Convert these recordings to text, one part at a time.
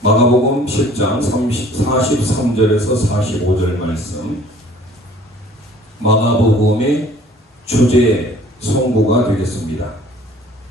마가복음 10장 43절에서 45절 말씀, 마가복음의 주제 송구가 되겠습니다.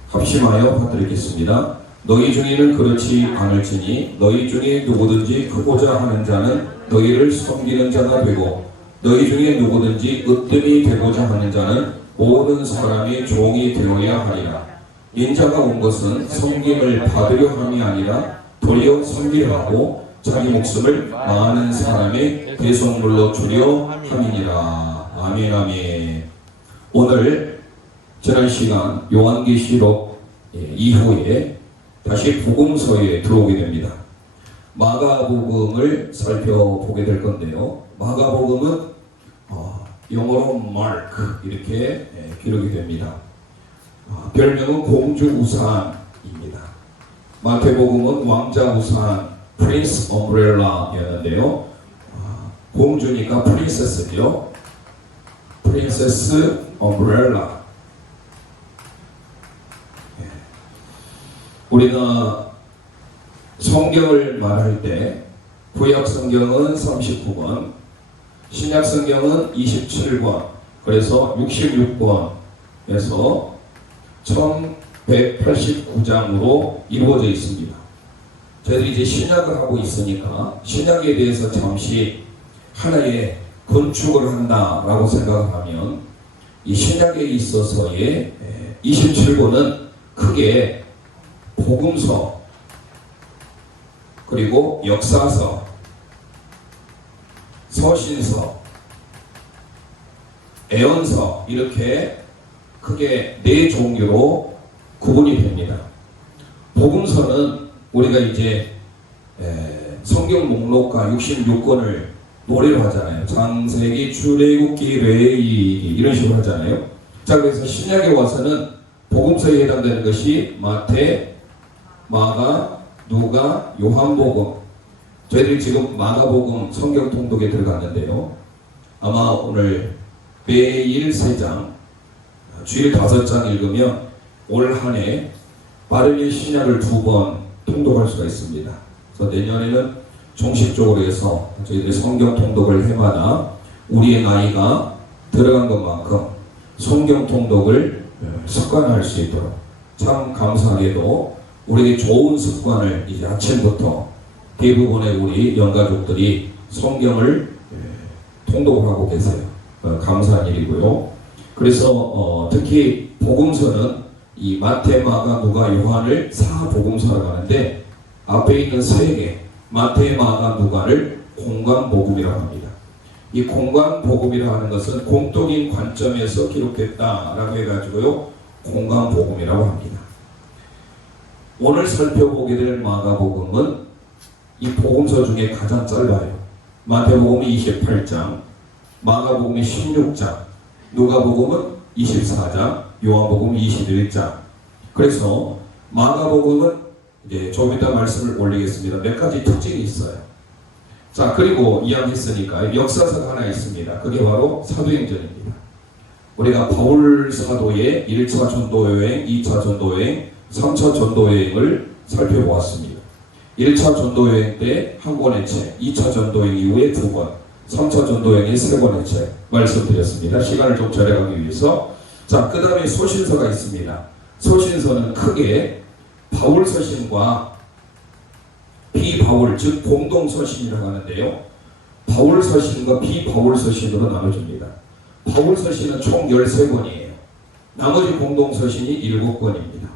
합심하여 받들겠습니다. 너희 중에는 그렇지 않을지니 너희 중에 누구든지 크고자 하는 자는 너희를 섬기는 자가 되고 너희 중에 누구든지 으뜸이 되고자 하는 자는 모든 사람의 종이 되어야 하리라. 인자가 온 것은 섬김을 받으려 함이 아니라 도리어 섬기려 하고 자기 목숨을 많은 사람의 대속물로 주려 함이니라. 아멘 아멘. 오늘 지난 시간 요한계시록 이후에 다시 복음서에 들어오게 됩니다. 마가복음을 살펴보게 될 건데요. 마가복음은 영어로 마크 이렇게 기록이 됩니다. 별명은 공주우산입니다. 마태복음은 왕자우산 프린스 엄브렐라였는데요. 공주니까 프린세스죠. 프린세스 엄브렐라. 우리가 성경을 말할 때 구약 성경은 39권, 신약 성경은 27권, 그래서 66권에서 1189장으로 이루어져 있습니다. 저희들이 이제 신약을 하고 있으니까 신약에 대해서 잠시 하나의 건축을 한다라고 생각하면 이 신약에 있어서의 27권은 크게 복음서, 그리고 역사서, 서신서, 애언서 이렇게 크게 네 종류로 구분이 됩니다. 복음서는 우리가 이제 성경 목록과 66권을 노래로 하잖아요. 창세기, 출애굽기, 레위기 이런 식으로 하잖아요. 자, 그래서 신약에 와서는 복음서에 해당되는 것이 마태, 마가, 누가, 요한복음. 저희들이 지금 마가복음 성경 통독에 들어갔는데요. 아마 오늘 매일 3장, 주일 5장 읽으면 올 한 해 빠르게 신약을 2번 통독할 수가 있습니다. 그래서 내년에는 종식적으로 해서 저희들이 성경 통독을 해마다 우리의 나이가 들어간 것만큼 성경 통독을 습관할 수 있도록, 참 감사하게도 우리에게 좋은 습관을 이제 아침부터 대부분의 우리 영가족들이 성경을 통독을 하고 계세요. 감사한 일이고요. 그래서 특히 복음서는 이 마태, 마가, 누가, 요한을 사복음서라고 하는데 앞에 있는 3개 마태, 마가, 누가를 공관복음이라고 합니다. 이 공관복음이라고 하는 것은 공적인 관점에서 기록됐다라고 해가지고요 공관복음이라고 합니다. 오늘 살펴보게 될 마가복음은 이 복음서 중에 가장 짧아요. 마태복음이 28장, 마가복음이 16장, 누가복음은 24장, 요한복음은 21장. 그래서 마가복음은 이제 좀 이따 말씀을 올리겠습니다. 몇 가지 특징이 있어요. 자, 그리고 이야기했으니까 역사서가 하나 있습니다. 그게 바로 사도행전입니다. 우리가 바울 사도의 1차 전도여행, 2차 전도여행, 3차 전도여행을 살펴보았습니다. 1차 전도여행 때 한 권의 책, 2차 전도여행 이후에 2권, 3차 전도여행에 3권의 책 말씀드렸습니다. 시간을 좀 절약하기 위해서. 자, 그 다음에 소신서가 있습니다. 소신서는 크게 바울 서신과 비바울, 즉 공동 서신이라고 하는데요. 바울 서신과 비바울 서신으로 나눠집니다. 바울 서신은 총 13권이에요. 나머지 공동 서신이 7권입니다.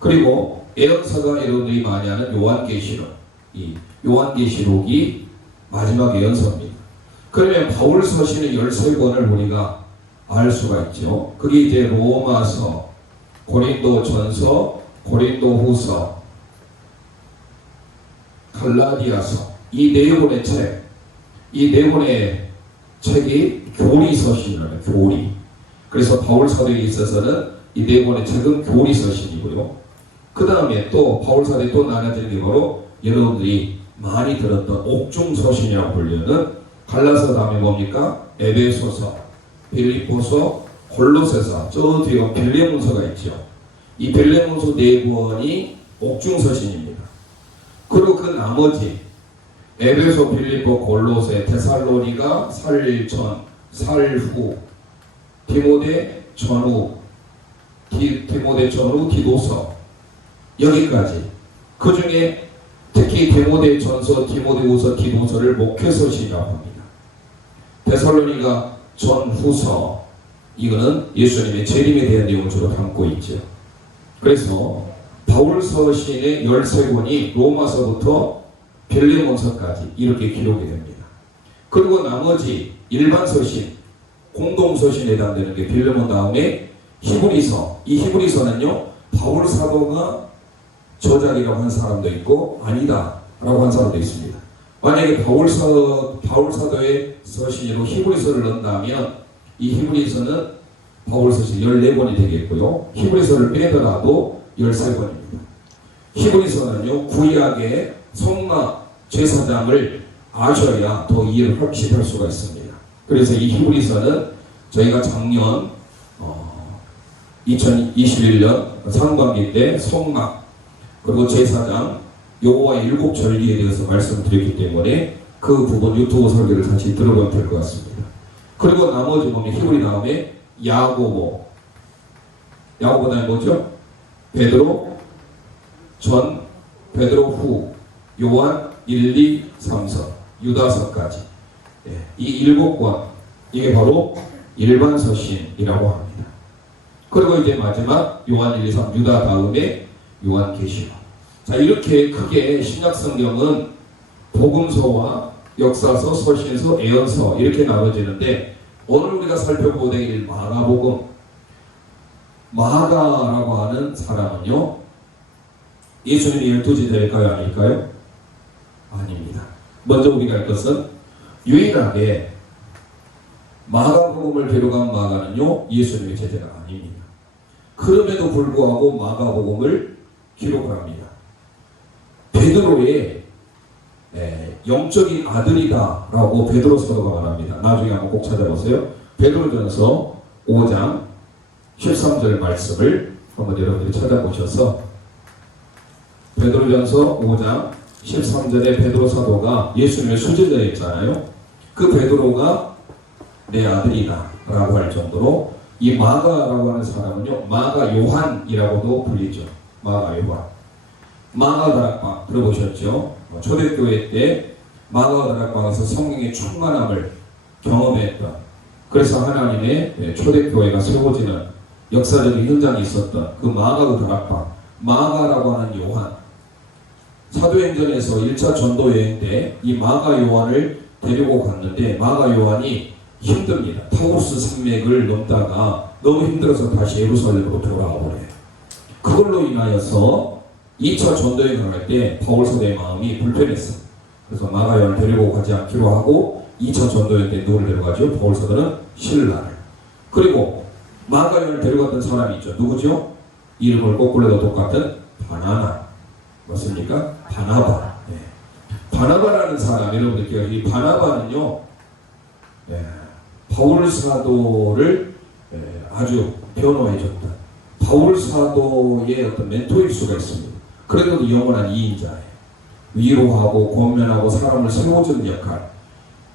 그리고 애언서가 여러분들이 많이 아는 요한계시록, 이 요한계시록이 마지막 애언서입니다. 그러면 바울 서신의 13권을 우리가 알 수가 있죠. 그게 이제 로마서, 고린도전서, 고린도후서, 갈라디아서, 이 4권의 책, 이 4권의 책이 교리 서신이라는 교리. 그래서 바울 사도에 있어서는 이 4권의 책은 교리 서신이고요. 그 다음에 또 바울 사도에 또 나눠지는 게 바로 여러분들이 많이 들었던 옥중 서신이라고 불리는 갈라서 다음에 뭡니까? 에베소서, 빌립보서, 골로새서, 저 뒤에 빌레몬서가 있죠. 이 빌레몬서 4권이 옥중 서신입니다. 그리고 그 나머지 에베소, 빌립보, 골로새, 데살로니가, 살전, 살후, 디모데 전후, 디모데 전후, 디도서 여기까지. 그 중에 특히 디모데 전서, 디모데후서, 디도서를 목회서시라고 합니다. 데살로니가 전후서 이거는 예수님의 재림에 대한 내용을 주로 담고 있죠. 그래서 바울 서신의 13권이 로마서부터 빌레몬서까지 이렇게 기록이 됩니다. 그리고 나머지 일반 서신, 공동 서신에 해당되는 게 빌레몬 다음에 히브리서. 이 히브리서는요, 바울 사도가 저작이라고 한 사람도 있고 아니다 라고 한 사람도 있습니다. 만약에 바울 사도의 서신으로 히브리서를 넣는다면 이 히브리서는 바울 서신 14권이 되겠고요. 히브리서를 빼더라도 13권입니다. 히브리서는요, 구약의 성막 제사장을 아셔야 더 이해를 확실히 할 수가 있습니다. 그래서 이 히브리서는 저희가 작년 2021년 상반기 때 성막 그리고 제사장 여호와의 7절기에 대해서 말씀드렸기 때문에 그 부분 유튜브 설교를 다시 들어보면 될 것 같습니다. 그리고 나머지 보면 히브리 다음에 야고보 다음에 뭐죠? 베드로 전, 베드로 후, 요한 1, 2, 3서, 유다서까지 이 7권 이게 바로 일반 서신이라고 합니다. 그리고 이제 마지막 요한 1, 2, 3 유다 다음에 요한계시록. 자, 이렇게 크게 신약성경은 복음서와 역사서, 서신서, 예언서 이렇게 나눠지는데 오늘 우리가 살펴보게 될 마가복음, 마가라고 하는 사람은요, 예수님의 12제자일까요? 아닐까요? 아닙니다. 먼저 우리가 할 것은 유일하게 마가복음을 데려간 마가는요, 예수님의 제자가 아닙니다. 그럼에도 불구하고 마가복음을 기록을 합니다. 베드로의 영적인 아들이다 라고 베드로 사도가 말합니다. 나중에 한번 꼭 찾아보세요. 베드로전서 5장 13절 말씀을 한번 여러분들이 찾아보셔서 베드로전서 5장 13절에 베드로 사도가 예수님의 수제자였잖아요. 그 베드로가 내 아들이다 라고 할 정도로 이 마가라고 하는 사람은요, 마가 요한이라고도 불리죠. 마가 요한. 마가 다락방 들어보셨죠? 초대교회 때 마가 다락방에서 성령의 충만함을 경험했던, 그래서 하나님의 초대교회가 세워지는 역사적인 현장이 있었던 그 마가 다락방, 마가라고 하는 요한. 사도행전에서 1차 전도여행 때 이 마가 요한을 데리고 갔는데 마가 요한이 힘듭니다. 타우르스 산맥을 넘다가 너무 힘들어서 다시 예루살렘으로 돌아와 버려요. 그걸로 인하여서 2차 전도여행을 할 때 바울 사도의 마음이 불편했어요. 그래서 마가 요한을 데리고 가지 않기로 하고 2차 전도여행 때 누구를 데려가죠? 바울 사도는 신라를. 그리고 마가 요한을 데려갔던 사람이 있죠. 누구죠? 이름을 거꾸로 똑같은 바나나. 맞습니까? 바나바. 바나바라는 사람, 여러분들 이 바나바는요, 바울 사도를 아주 변호해줬다. 바울 사도의 어떤 멘토일 수가 있습니다. 그래도 영원한 2인자예요. 위로하고 권면하고 사람을 세워주는 역할,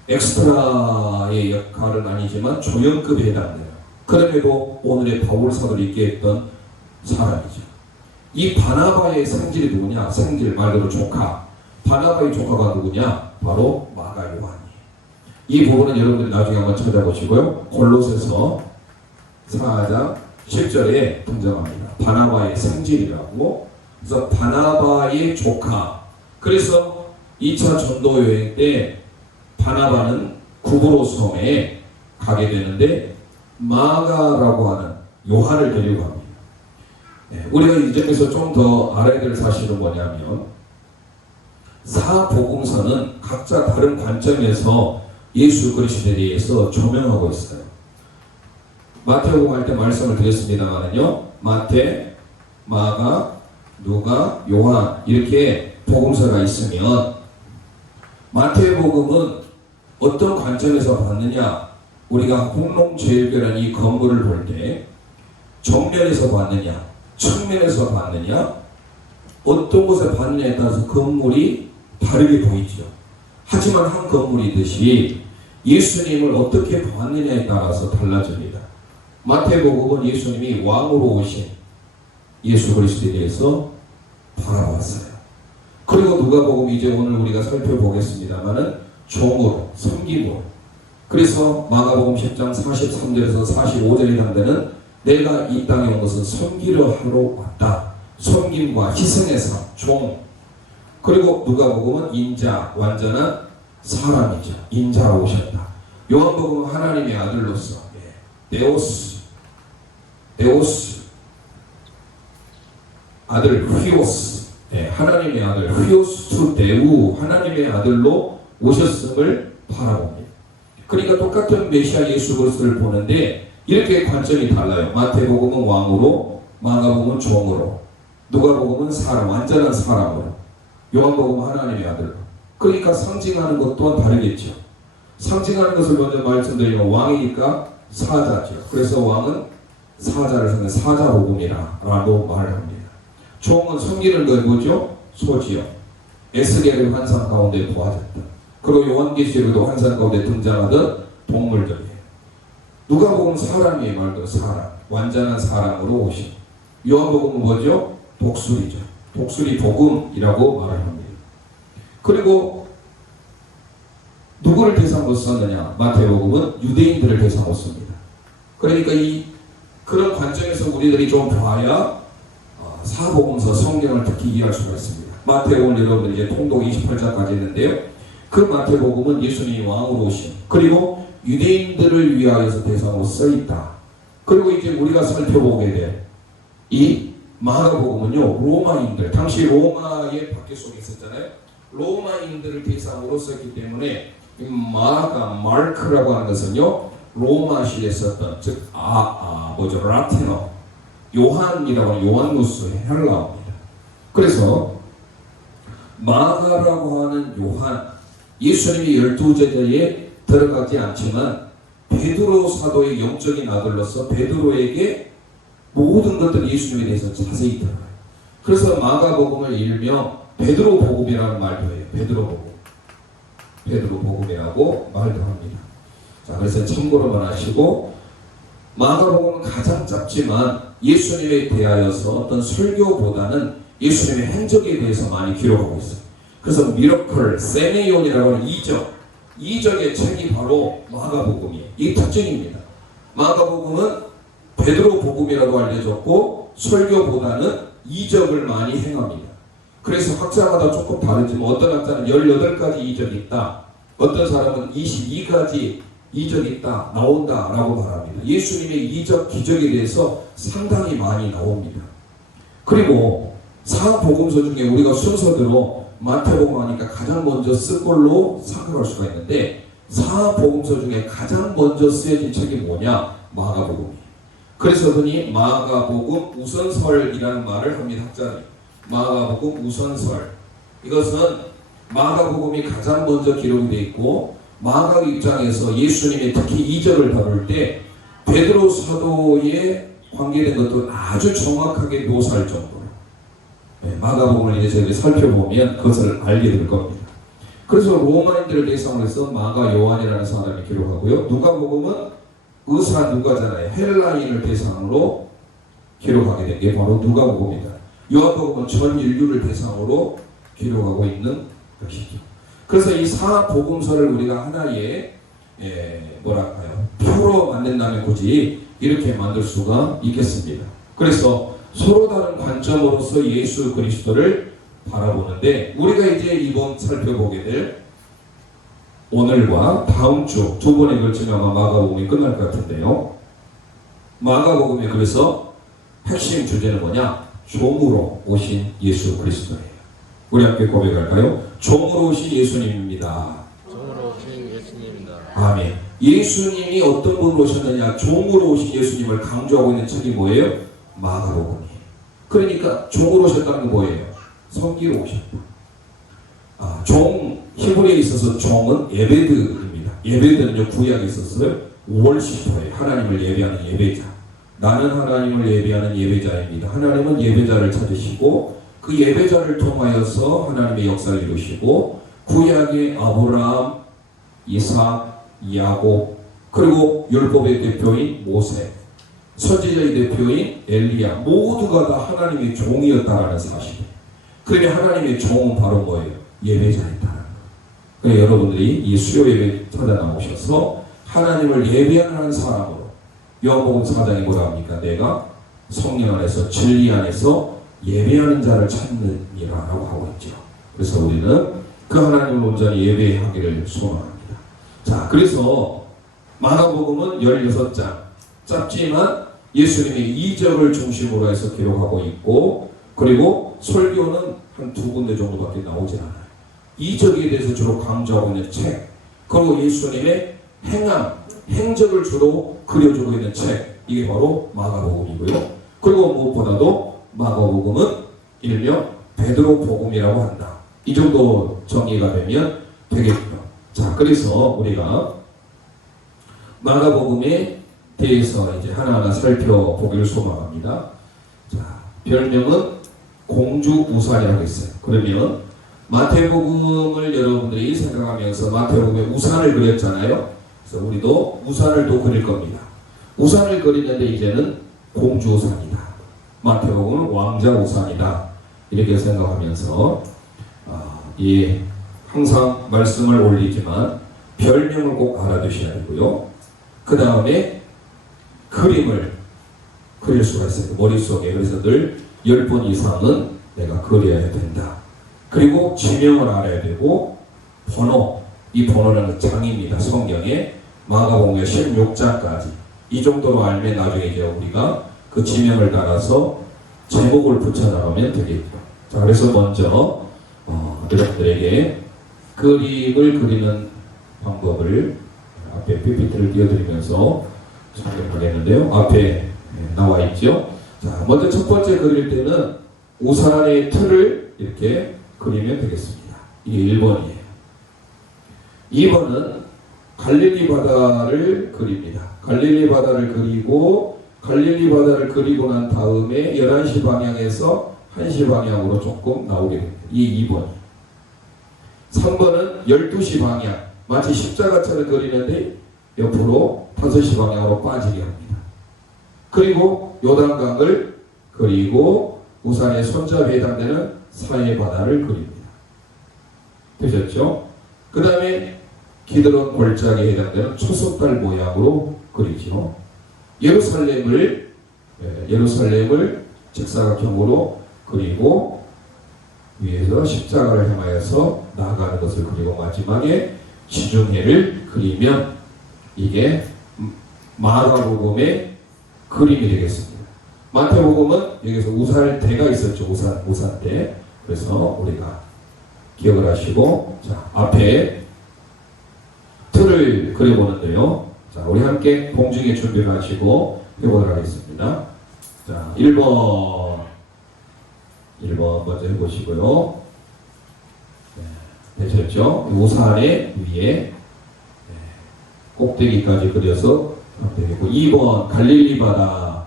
엑스트라의 역할은 아니지만 조연급에 해당돼요. 그럼에도 오늘의 바울 사도를 있게 했던 사람이죠. 이 바나바의 생질이 누구냐? 생질 말 그대로 조카. 바나바의 조카가 누구냐? 바로 마가 요한이에요. 이 부분은 여러분들이 나중에 한번 찾아보시고요. 골로새서 4장 10절에 등장합니다. 바나바의 생질이라고. 그래서 바나바의 조카. 그래서 2차 전도 여행 때 바나바는 구브로 섬에 가게 되는데 마가라고 하는 요한을 데리고 갑니다. 우리가 이 점에서 좀 더 알아야 될 사실은 뭐냐면 사복음서는 각자 다른 관점에서 예수 그리스도에 대해서 조명하고 있어요. 마태복음 할 때 말씀을 드렸습니다만은요, 마태, 마가, 누가, 요한 이렇게 복음서가 있으면 마태복음은 어떤 관점에서 봤느냐? 우리가 홍롱제일교라는 이 건물을 볼 때 정면에서 봤느냐? 측면에서 봤느냐? 어떤 곳에 봤느냐에 따라서 건물이 다르게 보이죠. 하지만 한 건물이듯이 예수님을 어떻게 보았느냐에 따라서 달라집니다. 마태복음은 예수님이 왕으로 오신 예수 그리스도에 대해서 바라봤어요. 그리고 누가복음 이제 오늘 우리가 살펴보겠습니다만은 종으로, 섬김으로. 그래서 마가복음 10장 43절에서 45절에 당대는 내가 이 땅에 온 것은 섬기려 하러 왔다. 섬김과 희생의 삶, 종. 그리고 누가복음은 인자, 완전한 사람이죠. 인자로 오셨다. 요한복음은 하나님의 아들로서 데오스 아들 휘오스, 하나님의 아들 휘오스 데우, 하나님의 아들로 오셨음을 바라봅니다. 그러니까 똑같은 메시아 예수 그리스도를 보는데 이렇게 관점이 달라요. 마태복음은 왕으로, 마가복음은 종으로, 누가복음은 사람, 완전한 사람으로, 요한복음은 하나님의 아들로. 그러니까 상징하는 것 또한 다르겠죠. 상징하는 것을 먼저 말씀드리면 왕이니까 사자죠. 그래서 왕은 사자를 섬기는 사자복음이라고 말을 합니다. 종은 섬기는 걸 뭐죠? 소지요. 에스겔의 환상 가운데 보아졌다. 그리고 요한계시록에도 환상 가운데 등장하던 동물들이에요. 누가복음은 사람이에요. 말도 사람, 완전한 사람으로 오신. 요한복음은 뭐죠? 독수리죠. 독수리 복음이라고 말을 합니다. 그리고 누구를 대상으로 썼느냐? 마태복음은 유대인들을 대상으로 씁니다. 그러니까 그런 관점에서 우리들이 좀 봐야 사복음서 성경을 특히 이해할 수가 있습니다. 마태복음 여러분들 이제 통독 28장까지 있는데요. 그 마태복음은 예수님이 왕으로 오신, 그리고 유대인들을 위하여서 대상으로 써있다. 그리고 이제 우리가 살펴보게 될 이 마가복음은요, 로마인들, 당시 로마의 박해 속에 있었잖아요. 로마인들을 대상으로 썼기 때문에 마르크라고 하는 것은요, 로마시에 썼던, 즉 라틴어 요한이라고 하는 요한누스 헬라어입니다. 그래서 마가라고 하는 요한, 예수님이 12제자에 들어가지 않지만 베드로 사도의 영적인 아들로서 베드로에게 모든 것들 예수님에 대해서 자세히 들어가요. 그래서 마가복음을 일명 베드로 복음이라는 말도 해요. 베드로 복음이라고 말도 합니다. 자, 그래서 참고로만 하시고, 마가복음은 가장 짧지만 예수님에 대하여서 어떤 설교보다는 예수님의 행적에 대해서 많이 기록하고 있어요. 그래서 미러클, 세메온이라고 하는 이적의 책이 바로 마가복음이에요. 이 특징입니다. 마가복음은 베드로 복음이라고 알려졌고 설교보다는 이적을 많이 행합니다. 그래서 학자마다 조금 다르지만 어떤 학자는 18가지 이적이 있다, 어떤 사람은 22가지 이적이 있다, 나온다 라고 말합니다. 예수님의 이적, 기적에 대해서 상당히 많이 나옵니다. 그리고 사복음서 중에 우리가 순서대로 마태복음 하니까 가장 먼저 쓴 걸로 생각할 수가 있는데, 사복음서 중에 가장 먼저 쓰여진 책이 뭐냐? 마가복음이에요. 그래서 흔히 마가복음 우선설이라는 말을 합니다. 학자는 마가복음 우선설. 이것은 마가복음이 가장 먼저 기록이 되어 있고, 마가 입장에서 예수님의 특히 이적을 다룰 때 베드로 사도에 관계된 것도 아주 정확하게 묘사할 정도로, 마가복음을 이제 저희가 살펴보면 그것을 알게 될 겁니다. 그래서 로마인들을 대상으로 해서 마가 요한이라는 사람이 기록하고요. 누가복음은 의사 누가잖아요. 헬라인을 대상으로 기록하게 된 게 바로 누가복음이다. 요한복음은 전 인류를 대상으로 기록하고 있는 것이죠. 그래서 이 사복음서를 우리가 하나의 표로 만든다면 굳이 이렇게 만들 수가 있겠습니다. 그래서 서로 다른 관점으로서 예수 그리스도를 바라보는데, 우리가 이제 이번 살펴보게 될 오늘과 다음 주 두 번에 걸치면 아마 마가복음이 끝날 것 같은데요. 마가복음의 그래서 핵심 주제는 뭐냐? 종으로 오신 예수 그리스도예요. 우리 함께 고백할까요? 종으로 오신 예수님입니다. 종으로 오신 예수님입니다. 아멘. 예수님이 어떤 분으로 오셨느냐? 종으로 오신 예수님을 강조하고 있는 책이 뭐예요? 마가복음이에요. 그러니까 종으로 오셨다는 건 뭐예요? 섬기러 오셨다. 히브리에 있어서 종은 예베드입니다. 예베드는요, 구약에 있었어요. 월시퍼예요. 하나님을 예배하는 예배자. 나는 하나님을 예배하는 예배자입니다. 하나님은 예배자를 찾으시고 그 예배자를 통하여서 하나님의 역사를 이루시고 구약의 아브라함, 이삭, 야곱, 그리고 율법의 대표인 모세, 선지자의 대표인 엘리야 모두가 다 하나님의 종이었다라는 사실. 그러면 하나님의 종은 바로 뭐예요? 예배자였다는 거예요. 그래서 여러분들이 이 수요 예배 찾아 나오셔서 하나님을 예배하는 사람으로 요한복음 4장에 뭐라 합니까? 내가 성령 안에서 진리 안에서 예배하는 자를 찾느니라라고 하고 있죠. 그래서 우리는 그 하나님을 온전히 예배하기를 소망합니다. 자, 그래서 마가복음은 16장 짧지만 예수님의 이적을 중심으로 해서 기록하고 있고, 그리고 설교는 한 2군데 정도밖에 나오지 않아요. 이적에 대해서 주로 강조하고 있는 책, 그리고 예수님의 행적을 주로 그려주고 있는 책, 이게 바로 마가복음이고요. 그리고 무엇보다도 마가복음은 일명 베드로 복음이라고 한다. 이 정도 정리가 되면 되겠죠. 자, 그래서 우리가 마가복음에 대해서 이제 하나하나 살펴보기를 소망합니다. 자, 별명은 공주우산이라고 있어요. 그러면 마태복음을 여러분들이 생각하면서 마태복음에 우산을 그렸잖아요. 그래서 우리도 우산을 또 그릴 겁니다. 우산을 그리는데 이제는 공주우산이다. 마태복음은 왕자우산이다. 이렇게 생각하면서 항상 말씀을 올리지만 별명을 꼭 알아두셔야 되고요. 그 다음에 그림을 그릴 수가 있어요. 머릿속에. 그래서 늘 10번 이상은 내가 그려야 된다. 그리고 지명을 알아야 되고 번호, 이 번호라는 장입니다. 성경에 마가복음 16장까지 이 정도로 알면 나중에 이제 우리가 그 지명을 따라서 제목을 붙여나가면 되겠죠. 자, 그래서 먼저 여러분들에게 그림을 그리는 방법을 앞에 PPT를 띄워드리면서 설명하겠는데요. 앞에 나와 있죠. 자, 먼저 첫 번째 그릴 때는 우산의 틀을 이렇게 그리면 되겠습니다. 이게 1번이에요. 2번은 갈릴리 바다를 그립니다. 갈릴리 바다를 그리고 갈릴리 바다를 그리고 난 다음에 11시 방향에서 1시 방향으로 조금 나오게 됩니다. 이 2번이. 3번은 12시 방향. 마치 십자가처럼 그리는데 옆으로 5시 방향으로 빠지게 합니다. 그리고 요단강을 그리고 우산의 손잡이에 해당되는 사해 바다를 그립니다. 되셨죠? 그 다음에 기드론 골짜기에 해당되는 초석달 모양으로 그리죠. 예루살렘을 직사각형으로 그리고 위에서 십자가를 향하여서 나아가는 것을 그리고 마지막에 지중해를 그리면 이게 마가복음의 그림이 되겠습니다. 마태복음은 여기서 우산대가 있었죠. 우산대. 그래서 우리가 기억을 하시고, 자, 앞에 틀을 그려보는데요. 자, 우리 함께 공중에 준비를 하시고 해보도록 하겠습니다. 자, 1번 먼저 해보시고요. 네, 되셨죠? 우산의 위에 꼭대기까지 그려서 되겠고, 2번 갈릴리 바다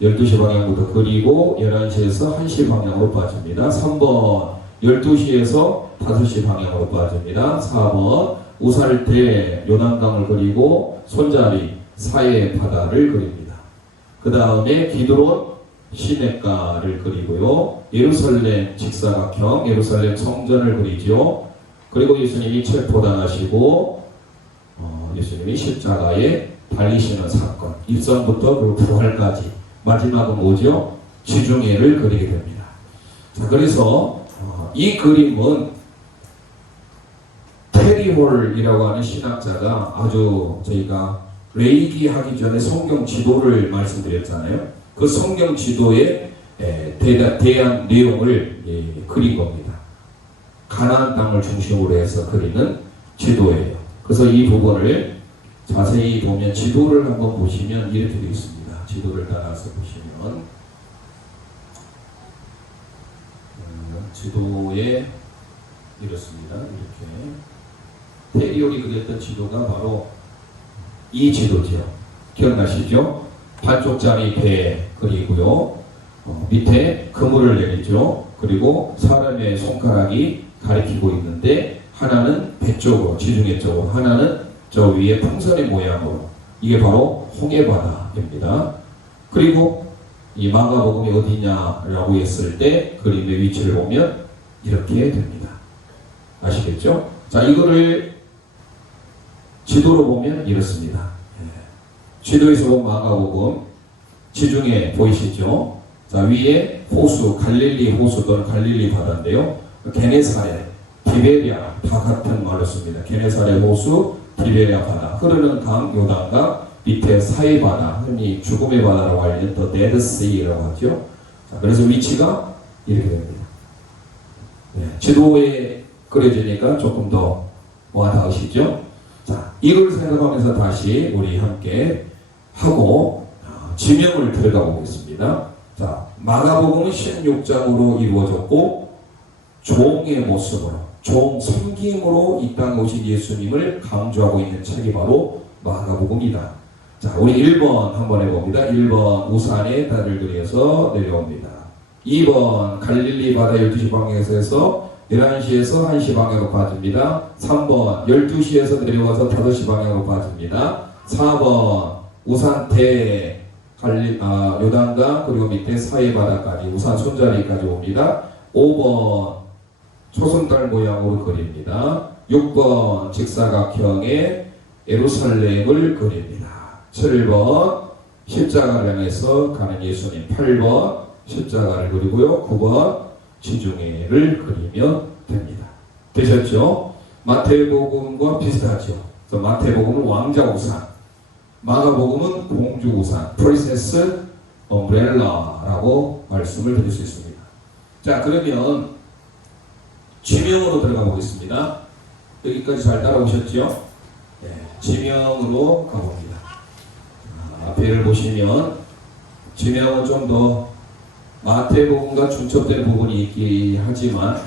12시 방향부터 그리고 11시에서 1시 방향으로 빠집니다. 3번 12시에서 5시 방향으로 빠집니다. 4번 우살대 요단강을 그리고 손잡이 사해 바다를 그립니다. 그 다음에 기드론 시냇가를 그리고요. 예루살렘 직사각형 예루살렘 성전을 그리죠. 그리고 예수님이 체포당하시고 예수님이 십자가에 달리시는 사건, 입성부터 그리고 부활까지, 마지막은 뭐죠? 지중해를 그리게 됩니다. 자, 그래서 이 그림은 테리홀이라고 하는 신학자가 아주 저희가 레이기 하기 전에 성경 지도를 말씀드렸잖아요. 그 성경 지도에 대한 내용을 그린 겁니다. 가나안 땅을 중심으로 해서 그리는 지도예요. 그래서 이 부분을 자세히 보면 지도를 한번 보시면 이렇게 되어 있습니다. 지도를 따라서 보시면 지도에 이렇습니다. 이렇게 테리올이 그렸던 지도가 바로 이 지도죠. 기억나시죠? 반쪽짜리 배 그리고요. 밑에 그물을 내리죠. 그리고 사람의 손가락이 가리키고 있는데 하나는 배 쪽으로, 지중해 쪽으로, 하나는 저 위에 풍선의 모양으로. 이게 바로 홍해바다입니다. 그리고 이 마가복음이 어디냐라고 했을 때 그림의 위치를 보면 이렇게 됩니다. 아시겠죠? 자, 이거를 지도로 보면 이렇습니다. 지도에서 본 마가복음 지중해 보이시죠? 자, 위에 호수, 갈릴리 호수 또는 갈릴리 바다인데요. 게네사렛, 디베리아 다 같은 말로 씁니다. 게네사렛 호수, 디베리아 바다, 흐르는 강 요단강, 밑에 사해 바다, 흔히 죽음의 바다라고 알리는 더 데드시라고 하죠. 자, 그래서 위치가 이렇게 됩니다. 지도에 그려지니까 조금 더 와닿으시죠? 자, 이걸 생각하면서 다시 우리 함께 하고 지명을 들어가 보겠습니다. 자, 마가복음은 16장으로 이루어졌고 종의 모습으로, 종 섬김으로 이 땅에 오신 예수님을 강조하고 있는 책이 바로 마가복음이다. 자, 우리 1번 한번 해봅니다. 1번 우산에 달을 그려서 내려옵니다. 2번 갈릴리 바다 12시 방향에서 해서 11시에서 1시 방향으로 빠집니다. 3번 12시에서 내려와서 5시 방향으로 빠집니다. 4번 우산대 요단강 그리고 밑에 사해바다까지 우산 손잡이까지 옵니다. 5번 초승달 모양으로 그립니다. 6번 직사각형의 예루살렘을 그립니다. 7번 십자가를 향해서 가는 예수님, 8번 십자가를 그리고요. 9번 지중해를 그리면 됩니다. 되셨죠? 마태복음과 비슷하죠. 그래서 마태복음은 왕자 우산, 마가복음은 공주 우산, 프린세스 엄브렐라라고 말씀을 드릴 수 있습니다. 자, 그러면 지명으로 들어가 보겠습니다. 여기까지 잘 따라오셨죠? 네, 지명으로 가봅니다. 앞에를 보시면 지명은 좀 더 마태복음과 중첩되는 부분이 있긴 하지만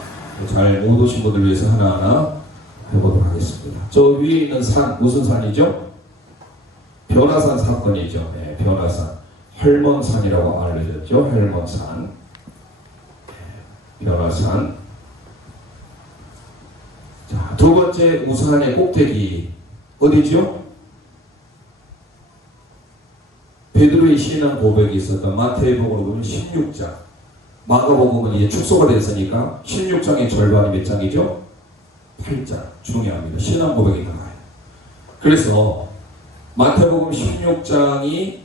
잘 못 오신 분들 위해서 하나하나 해보도록 하겠습니다. 저 위에 있는 산, 무슨 산이죠? 변화산 사건이죠. 네, 변화산. 헐몬산이라고 알려졌죠. 헐몬산. 변화산. 자, 두 번째 우산의 꼭대기 어디죠? 베드로의 신앙 고백이 있었던 마태복음으로 보면 16장, 마가복음은 이제 축소가 됐으니까 16장의 절반이 몇 장이죠? 8장. 중요합니다. 신앙 고백이 나와요. 그래서 마태복음 16장이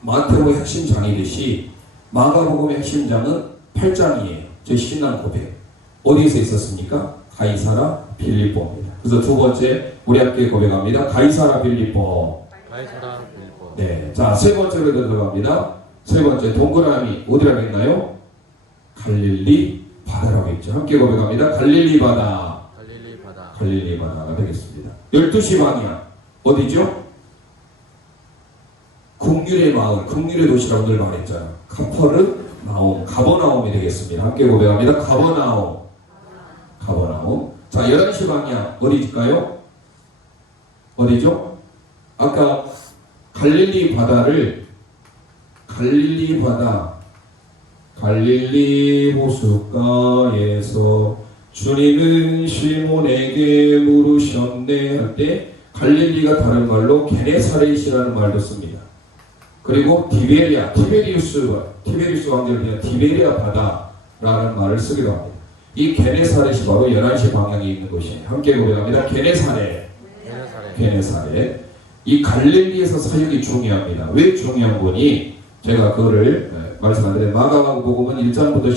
마태복음의 핵심장이듯이 마가복음의 핵심장은 8장이에요. 저 신앙 고백. 어디에서 있었습니까? 가이사라 빌립보입니다. 그래서 두 번째 우리 함께 고백합니다. 가이사라 빌립보. 가이사라 빌립보. 네, 자, 세 번째로 들어갑니다. 세 번째 동그라미 어디라고 했나요? 갈릴리 바다라고 했죠. 함께 고백합니다. 갈릴리 바다. 갈릴리 바다. 갈릴리 바다가 되겠습니다. 12시 방향 어디죠? 국률의 마을, 국률의 도시라고 늘 말했잖아요. 카퍼르나움, 가버나움이 되겠습니다. 함께 고백합니다. 가버나움. 가버나움. 자, 11시 방향 어디일까요? 어디죠? 아까 갈릴리 바다를 갈릴리 바다, 갈릴리 호숫가에서 주님은 시몬에게 물으셨네 할 때 갈릴리가 다른 말로 게네사렛이라는 말도 씁니다. 그리고 디베리아, 티베리우스 왕자를 위한 디베리아 바다라는 말을 쓰기도 합니다. 이 게네사렛이 바로 11시 방향에 있는 곳이에요. 함께 고백합니다. 게네사렛. 게네사렛. 이 갈릴리에서 사역이 중요합니다. 왜 중요한 거니? 제가 그거를 말씀 안 드려요. 마가복음은 1장부터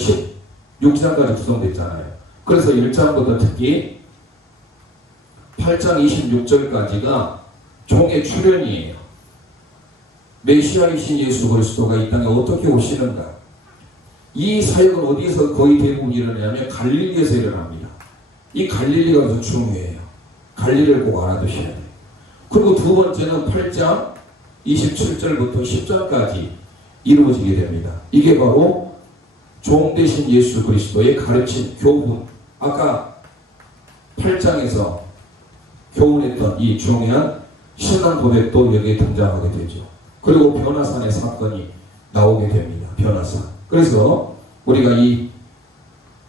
16장까지 구성되어 있잖아요. 그래서 1장부터 특히 8장 26절까지가 종의 출현이에요. 메시아이신 예수 그리스도가 이 땅에 어떻게 오시는가? 이 사역은 어디에서 거의 대부분 일어나냐면 갈릴리에서 일어납니다. 이 갈릴리가 더 중요해요. 갈릴리를 꼭 알아두셔야 돼요. 그리고 두 번째는 8장 27절부터 10절까지 이루어지게 됩니다. 이게 바로 종 대신 예수 그리스도의 가르친 교훈. 아까 8장에서 교훈했던 이 중요한 신앙 고백도 여기에 등장하게 되죠. 그리고 변화산의 사건이 나오게 됩니다. 변화산. 그래서 우리가 이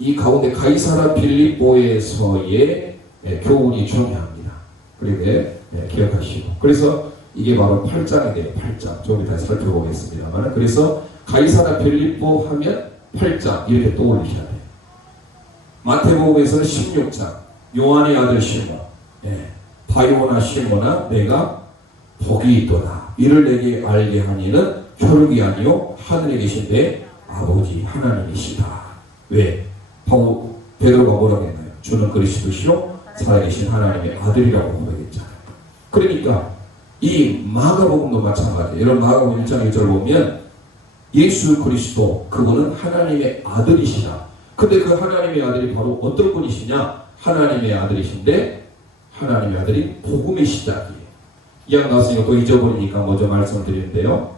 이 가운데 가이사라 빌립보에서의 교훈이 중요합니다. 그리고 기억하시고. 그래서 이게 바로 8장인데요. 8장. 좀 이따 살펴보겠습니다만. 그래서 가이사라 빌립보 하면 8장 이렇게 떠올리셔야 돼요. 마태복음에서는 16장. 요한의 아들 시몬. 바요나 시몬아 내가 복이 있도다. 이를 내게 알게 하니는 혈육이 아니요 하늘에 계신 내 아버지 하나님이시다. 왜? 베드로가 뭐라고 했나요? 주는 그리스도시요 살아계신 하나님의 아들이라고 고백했잖아요. 그러니까 이 마가복음도 마찬가지예요. 이런 마가복음 1장 1절 보면 예수 그리스도 그분은 하나님의 아들이시다. 근데 그 하나님의 아들이 바로 어떤 분이시냐? 하나님의 아들이신데 하나님의 아들이 복음의 시작이에요. 이양 나왔으니까 또 잊어버리니까 먼저 말씀드리는데요.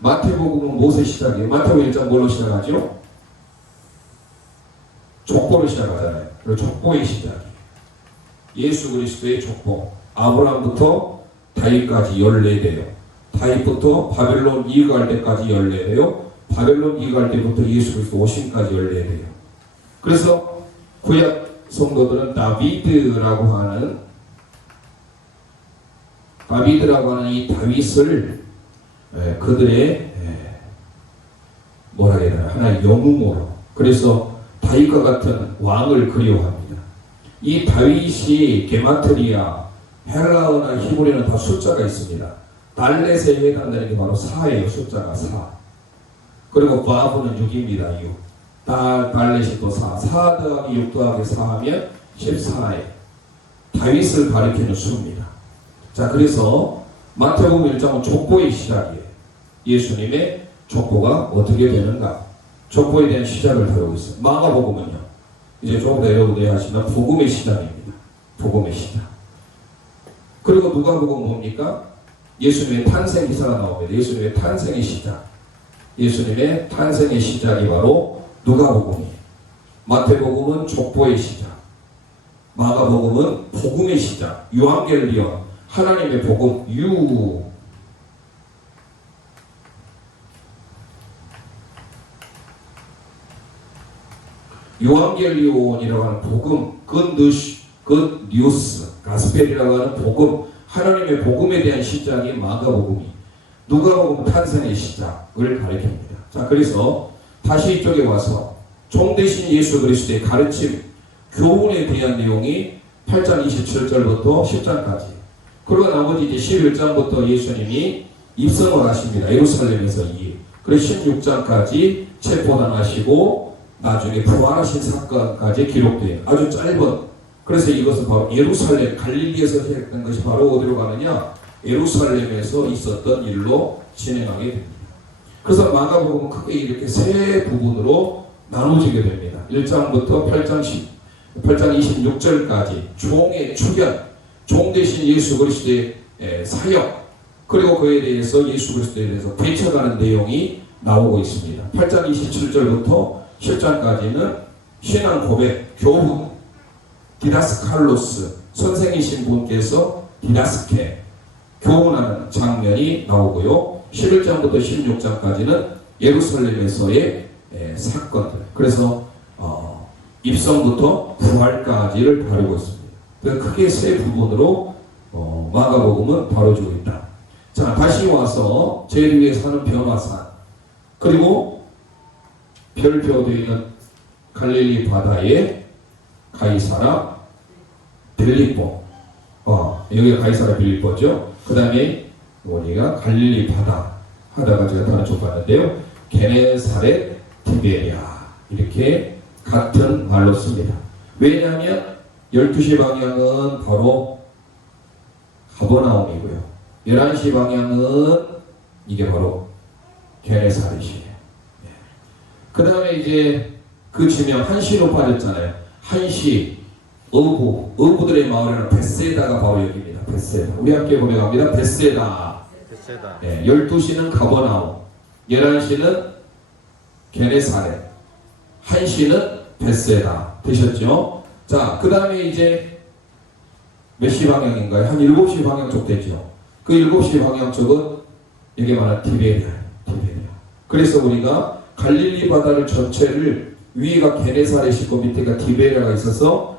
마태복음은 무엇의 시작이에요? 마태복음 1장 뭘로 시작하죠? 족보를 시작하잖아요. 그리고 족보의 시작이에요. 예수 그리스도의 족보. 아브라함부터 다윗까지 14대요. 다윗부터 바벨론 이익할 때까지 14대요. 바벨론 이익할 때부터 예수 그리스도 오심까지 14대요. 그래서 구약 성도들은 다비드라고 하는 이 다윗을 그들의 뭐라 해야 되나 하나의 영웅으로, 그래서 다윗과 같은 왕을 그리워합니다. 이 다윗이 게마트리아, 헬라어나 히브리어는 다 숫자가 있습니다. 달렛에 해당되는 게 바로 4예요. 숫자가 4. 그리고 바브는 6입니다. 6. 달렛이 또 4. 4 더하기 6 더하기 4 하면 14에 다윗을 가리키는 수입니다. 자, 그래서 마태복음 1장은 족보의 시작이에요. 예수님의 족보가 어떻게 되는가? 족보에 대한 시작을 다루고 있어요. 마가복음은요. 이제 조금 더 여러분들이 하시면 복음의 시작입니다. 복음의 시작. 그리고 누가복음 뭡니까? 예수님의 탄생 기사가 나옵니다. 예수님의 탄생의 시작. 예수님의 탄생의 시작이 바로 누가복음이에요. 마태복음은 족보의 시작. 마가복음은 복음의 시작. 유앙겔리온, 하나님의 복음, 유앙겔리온이라고 하는 복음, 굿뉴스, 가스펠이라고 하는 복음, 하나님의 복음에 대한 시작이 마가복음이, 누가복음은 탄생의 시작을 가리킵니다. 자, 그래서 다시 이쪽에 와서 종 대신 예수 그리스도의 가르침, 교훈에 대한 내용이 8장 27절부터 10장까지. 그리고 나머지 이제 11장부터 예수님이 입성을 하십니다. 예루살렘에서 그래서 16장까지 체포당하시고 나중에 부활하신 사건까지 기록돼요. 아주 짧은. 그래서 이것은 바로 예루살렘, 갈릴리에서 시작된 것이 바로 어디로 가느냐? 예루살렘에서 있었던 일로 진행하게 됩니다. 그래서 마가복음은 크게 이렇게 세 부분으로 나눠지게 됩니다. 1장부터 8장 26절까지 종의 출현, 종 대신 예수 그리스도의 사역, 그리고 그에 대해서 예수 그리스도에 대해서 되쳐가는 내용이 나오고 있습니다. 8장 27절부터 10장까지는 신앙 고백, 교훈, 디다스칼로스, 선생이신 분께서 디다스케, 교훈하는 장면이 나오고요. 11장부터 16장까지는 예루살렘에서의 사건들, 그래서 입성부터 부활까지를 다루고 있습니다. 크게 세 부분으로 마가복음은 다뤄주고 있다. 자, 다시 와서 제일 위에 사는 변화산, 그리고 별표되어 있는 갈릴리 바다의 가이사라 빌립보, 여기가 가이사라 빌립보죠. 그 다음에 우리가 갈릴리 바다 하다가 제가 다른 쪽 봤는데요. 게네사렛 티베리아, 이렇게 같은 말로 씁니다. 왜냐하면 12시 방향은 바로 가버나움이고요. 11시 방향은 이게 바로 게네사렛이에요. 그 다음에 이제 그 지명 한시로 빠졌잖아요. 한시, 어부들의 마을에는 베세다가 바로 여기입니다. 베세다. 우리 함께 고백합니다. 베세다. 12시는 가버나움, 11시는 게네사렛, 1시는 베세다. 되셨죠? 자, 그 다음에 이제 몇 시 방향인가요? 한 7시 방향 쪽 되죠. 그 7시 방향 쪽은 여기 말하는 티베리아. 그래서 우리가 갈릴리 바다를 전체를 위가 게네사렛 있고 밑에가 디베레아가 있어서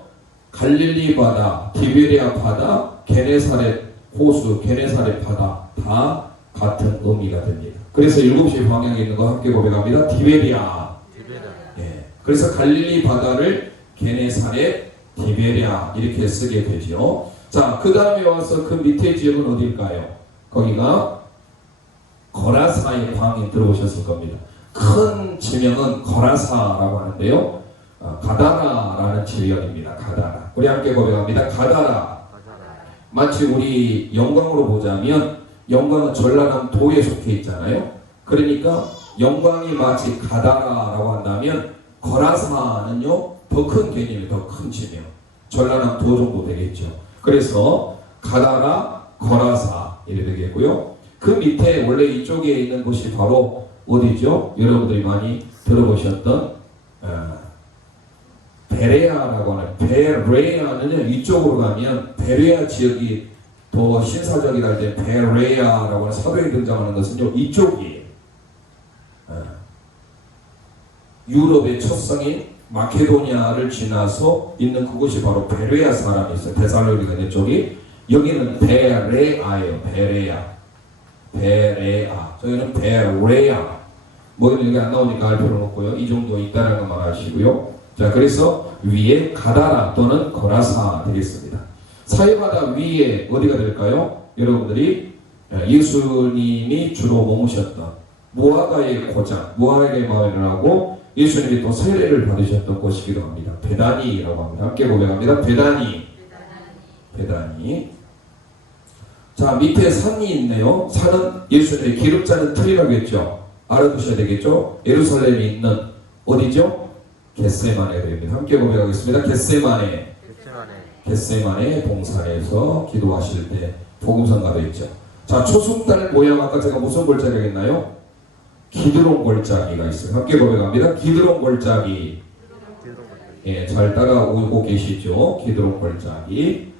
갈릴리 바다, 디베레아 바다, 게네사렛 호수, 게네사렛 바다 다 같은 의미가 됩니다. 그래서 7시 방향에 있는 거 함께 고백합니다. 디베레아. 예. 그래서 갈릴리 바다를 게네사렛, 디베레아 이렇게 쓰게 되죠. 자, 그 다음에 와서 그 밑에 지역은 어딜까요? 거기가 거라사의 광이 들어오셨을 겁니다. 큰 지명은 거라사라고 하는데요. 가다라라는 지역입니다. 가다라. 우리 함께 고백합니다. 가다라. 마치 우리 영광으로 보자면 영광은 전라남도에 속해 있잖아요. 그러니까 영광이 마치 가다라라고 한다면 거라사는요 더 큰 개념이 더 큰 지명. 전라남도 정도 되겠죠. 그래서 가다라, 거라사 이렇게 되겠고요. 그 밑에 원래 이쪽에 있는 곳이 바로 어디죠? 여러분들이 많이 들어보셨던 베레아라고 하는 베레아는요 이쪽으로 가면 베레아 지역이 더 신사적이라 할 때 베레아라고 하는 사도에 등장하는 것은요 이쪽이에요. 유럽의 첫 성인 마케도니아를 지나서 있는 그곳이 바로 베레아 사람이 있어요. 데살로니가 있는 쪽이. 여기는 베레아예요. 베레아. 저희는 베레아. 뭐 여기 안 나오니까 알 필요는 없고요. 이 정도 있다는 것만 아시고요. 자, 그래서 위에 가다라 또는 거라사 되겠습니다. 사해바다 위에 어디가 될까요? 여러분들이 예수님이 주로 머무셨던 무화과의 고장, 무화과의 마을이라고 예수님이 또 세례를 받으셨던 곳이기도 합니다. 베다니라고 합니다. 함께 고백합니다. 베다니. 자, 밑에 산이 있네요. 산은 예수님의 기름자는 틀이라고 했죠. 알아두셔야 되겠죠. 예루살렘에 있는 어디죠? 겟세마네 됩니다. 함께 고백하겠습니다. 겟세마네 동산에서 기도하실 때 복음성가도 있죠. 자, 초승달 모양 아까 제가 무슨 골짜기가 있나요? 기드론 골짜기가 있어요. 함께 고백합니다. 기드론 골짜기. 예, 잘 따라오고 계시죠? 기드론 골짜기.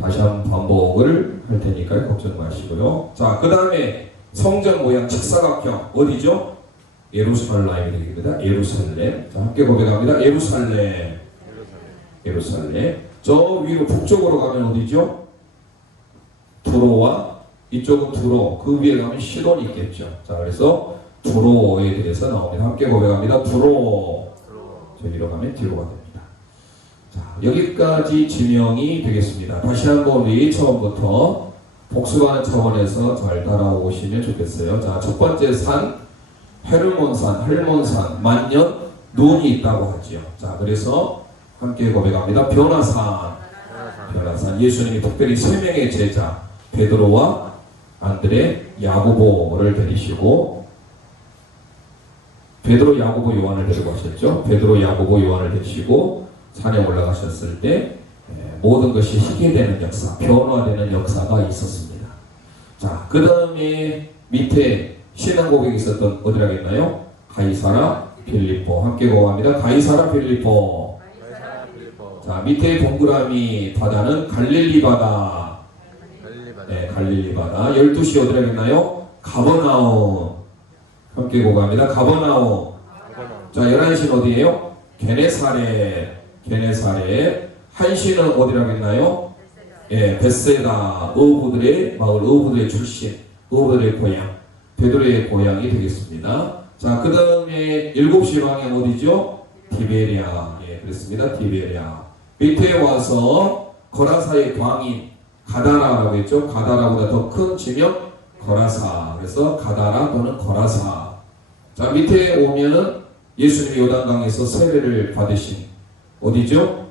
다시 한번 반복을 할 테니까요. 걱정 마시고요. 자, 그 다음에 성전 모양 직사각형 어디죠? 예루살렘이 되겠습니다. 예루살렘. 자, 함께 고백합니다. 예루살렘. 저 위로 북쪽으로 가면 어디죠? 두로와 이쪽은 두로. 그 위에 가면 시돈이 있겠죠. 자, 그래서 두로에 대해서 나옵니다. 함께 고백합니다. 두로. 저 위로 가면 뒤로가 됩니다. 자, 여기까지 지명이 되겠습니다. 다시 한번 우리 처음부터 복습하는 차원에서 잘 따라오시면 좋겠어요. 자, 첫 번째 산, 헬몬산, 만년, 눈이 있다고 하지요. 자, 그래서 함께 고백합니다. 변화산. 예수님이 특별히 3명의 제자, 베드로와 안드레, 야고보를 데리시고, 베드로, 야고보, 요한을 데리고 가셨죠. 베드로, 야고보, 요한을 데리시고 산에 올라가셨을 때 모든 것이 희귀되는 역사, 변화되는 역사가 있었습니다. 자, 그 다음에 밑에 신앙 고백이 있었던 어디라겠나요? 가이사라 빌립보. 함께 고백합니다. 가이사라 빌립보. 자, 밑에 동그라미 바다는 갈릴리 바다. 네, 갈릴리 바다. 12시 어디라겠나요? 가버나움. 함께 고백합니다. 가버나움. 자, 11시는 어디예요? 게네사렛. 1시는 어디라겠나요? 예, 벳세다. 어부들의 마을, 어부들의 출신, 어부들의 고향, 베드로의 고향이 되겠습니다. 자, 그 다음에 7시 방향 어디죠? 디베레아. 예, 그렇습니다. 디베레아. 밑에 와서 거라사의 광인, 가다라라고 했죠. 가다라보다 더 큰 지명, 거라사. 그래서 가다라 또는 거라사. 자, 밑에 오면은 예수님이 요단강에서 세례를 받으신 어디죠?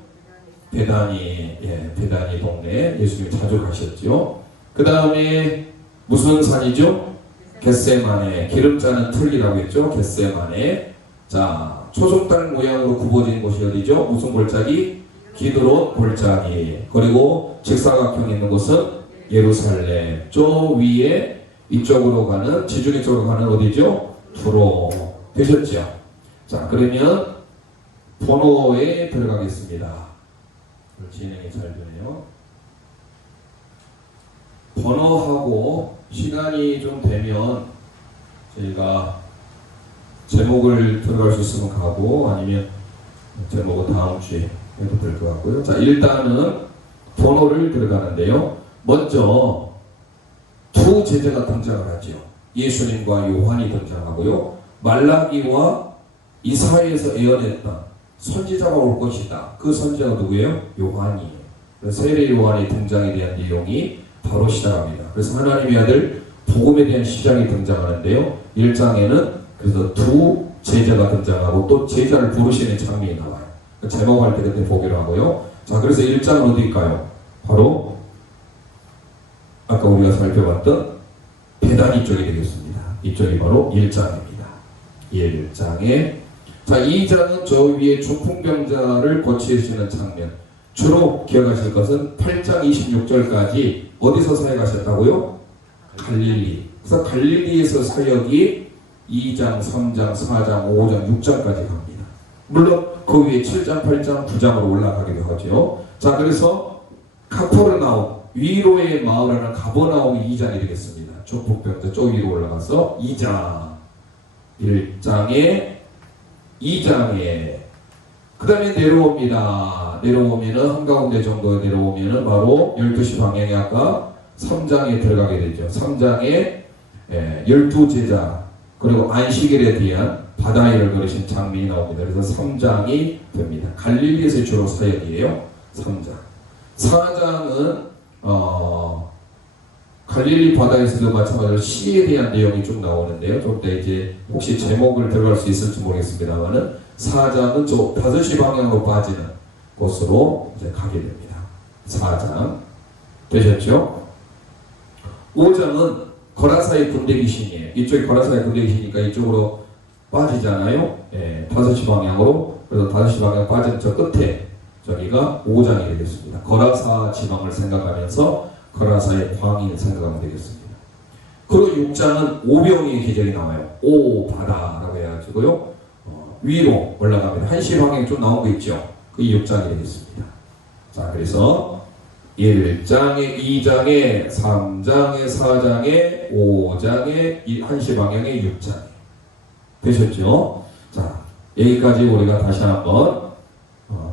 베다니. 예, 베다니 동네 예수님이 자주 가셨죠. 그 다음에 무슨 산이죠? 겟세마네. 기름자는 틀이라고 했죠. 겟세마네. 자, 초승달 모양으로 굽어진 곳이 어디죠? 무슨 골짜기? 기드론 골짜기. 그리고 직사각형 있는 곳은 예루살렘. 저 위에 이쪽으로 가는, 지중해 쪽으로 가는 어디죠? 두로. 되셨죠? 자, 그러면 번호에 들어가겠습니다. 진행이 잘 되네요. 번호하고 시간이 좀 되면 저희가 제목을 들어갈 수 있으면 가고 아니면 제목은 다음 주에 해도 될 것 같고요. 자, 일단은 번호를 들어가는데요. 먼저 두 제자가 등장을 하죠. 예수님과 요한이 등장하고요. 말라기와 이사야에서 예언했던 선지자가 올 것이다. 그 선지자가 누구예요? 요한이에요. 그래서 세례 요한의 등장에 대한 내용이 바로 시작합니다. 그래서 하나님의 아들 복음에 대한 시작이 등장하는데요. 1장에는 그래서 두 제자가 등장하고 또 제자를 부르시는 장면이 나와요. 제목할 때 그때 보기로 하고요. 자, 그래서 1장은 어디일까요? 바로 아까 우리가 살펴봤던 베다니 쪽이 되겠습니다. 이쪽이 바로 1장입니다. 1장에 자, 2장은 저 위에 중풍병자를 고치시는 장면. 주로 기억하실 것은 8장 26절까지 어디서 사역하셨다고요? 갈릴리. 그래서 갈릴리에서 사역이 2장, 3장, 4장, 5장, 6장까지 갑니다. 물론 그 위에 7장, 8장, 9장으로 올라가기도 하죠. 자, 그래서 카퍼르나움, 위로의 마을하는 가버나움이 2장이 되겠습니다. 중풍병자 쪽 위로 올라가서 2장, 1장에 2장에 그 다음에 내려옵니다. 내려오면은 한가운데 정도 내려오면은 바로 12시 방향에 아까 3장에 들어가게 되죠. 3장에 12제자 그리고 안식일에 대한 바다일을 걸으신 장면이 나옵니다. 그래서 3장이 됩니다. 갈릴리에서 주로 사역이에요. 3장. 4장은 갈릴리 바다에서도 마찬가지로 시에 대한 내용이 좀 나오는데요. 좀 더 이제 혹시 제목을 들어갈 수 있을지 모르겠습니다만은 4장은 저 5시 방향으로 빠지는 곳으로 이제 가게 됩니다. 4장 되셨죠? 5장은 거라사의 군대 귀신이에요. 이쪽이 거라사의 군대 귀신이니까 이쪽으로 빠지잖아요. 5시 방향으로. 그래서 5시 방향 빠진 저 끝에 저기가 5장이 되겠습니다. 거라사 지방을 생각하면서 거라사의 광인을 생각하면 되겠습니다. 그리고 6장은 오병이의 기적이 나와요. 오 바다라고 해가지고요. 위로 올라갑니다. 1시 방향 좀 나온 거 있죠. 그 6장이 되겠습니다. 자, 그래서 1장에 2장에 3장에 4장에 5장에 1시 방향에 6장에 되셨죠? 자, 여기까지 우리가 다시 한번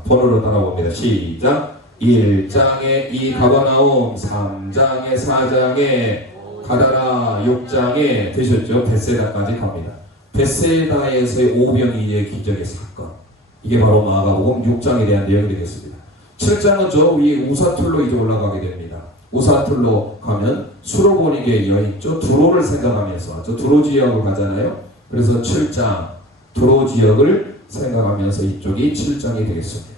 번호로 따라봅니다. 시작. 1장에 이 가버나움, 3장에 4장에 가다라, 6장에 되셨죠? 벳세다까지 갑니다. 벳세다에서의 오병이의 기적의 사건, 이게 바로 마가복음 6장에 대한 내용이 되겠습니다. 7장은 저 위에 우사툴로 이제 올라가게 됩니다. 우사툴로 가면 수로보니게 여인, 저 두로를 생각하면서 저 두로 지역으로 가잖아요. 그래서 7장 두로 지역을 생각하면서 이쪽이 7장이 되겠습니다.